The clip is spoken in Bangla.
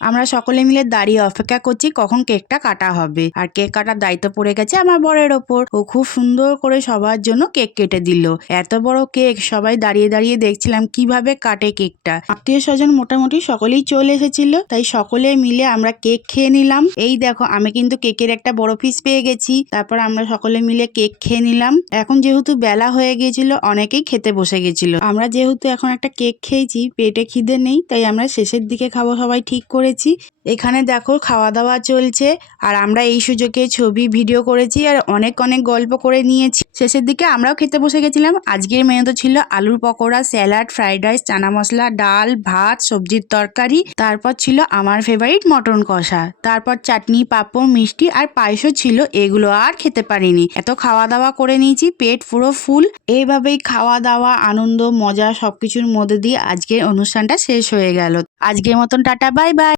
আমরা সকলে মিলে দাঁড়িয়ে অপেক্ষা করছি কখন কেকটা কাটা হবে। আর কেক কাটার দায়িত্ব পড়ে গেছে আমার বরের ওপর। ও খুব সুন্দর করে সবার জন্য কেক কেটে দিল। এত বড় কেক, সবাই দাঁড়িয়ে দাঁড়িয়ে দেখছিলাম কিভাবে কাটে কেকটা। আত্মীয় স্বজন মোটামুটি সকলেই চলে এসেছিল, তাই সকলে মিলে আমরা কেক খেয়ে নিলাম। এই দেখো, আমি কিন্তু কেকের একটা বড় পিস পেয়ে গেছি। তারপর আমরা সকলে মিলে কেক খেয়ে নিলাম। এখন যেহেতু বেলা হয়ে গিয়েছিল, অনেকেই খেতে বসে গেছিল। আমরা যেহেতু এখন একটা কেক খেয়েছি, পেটে খিদে নেই, তাই আমরা শেষের দিকে খাবো সবাই ঠিক করেছি। এখানে দেখো খাওয়া দাওয়া চলছে, আর আমরা এই সুযোগে ছবি ভিডিও করেছি আর অনেক অনেক গল্প করে নিয়েছি। শেষের দিকে আমরাও খেতে বসে গেছিলাম। আজকের মেনুতে ছিল আলুর pakora, salad, fried rice, chana masala, ডাল, ভাত, সবজির তরকারি। তারপর ছিল আমার ফেভারিট মটন কষা। তারপর চাটনি, পাঁপড়, মিষ্টি আর পায়েসও ছিল। এগুলো আর খেতে পারিনি, এত খাওয়া দাওয়া করে নিয়েছি, পেট পুরো ফুল। এইভাবেই খাওয়া দাওয়া, আনন্দ, মজা সবকিছুর মধ্যে দিয়ে আজকের অনুষ্ঠানটা শেষ হয়ে গেল। আজকের মতন টাটা, বাই বাই।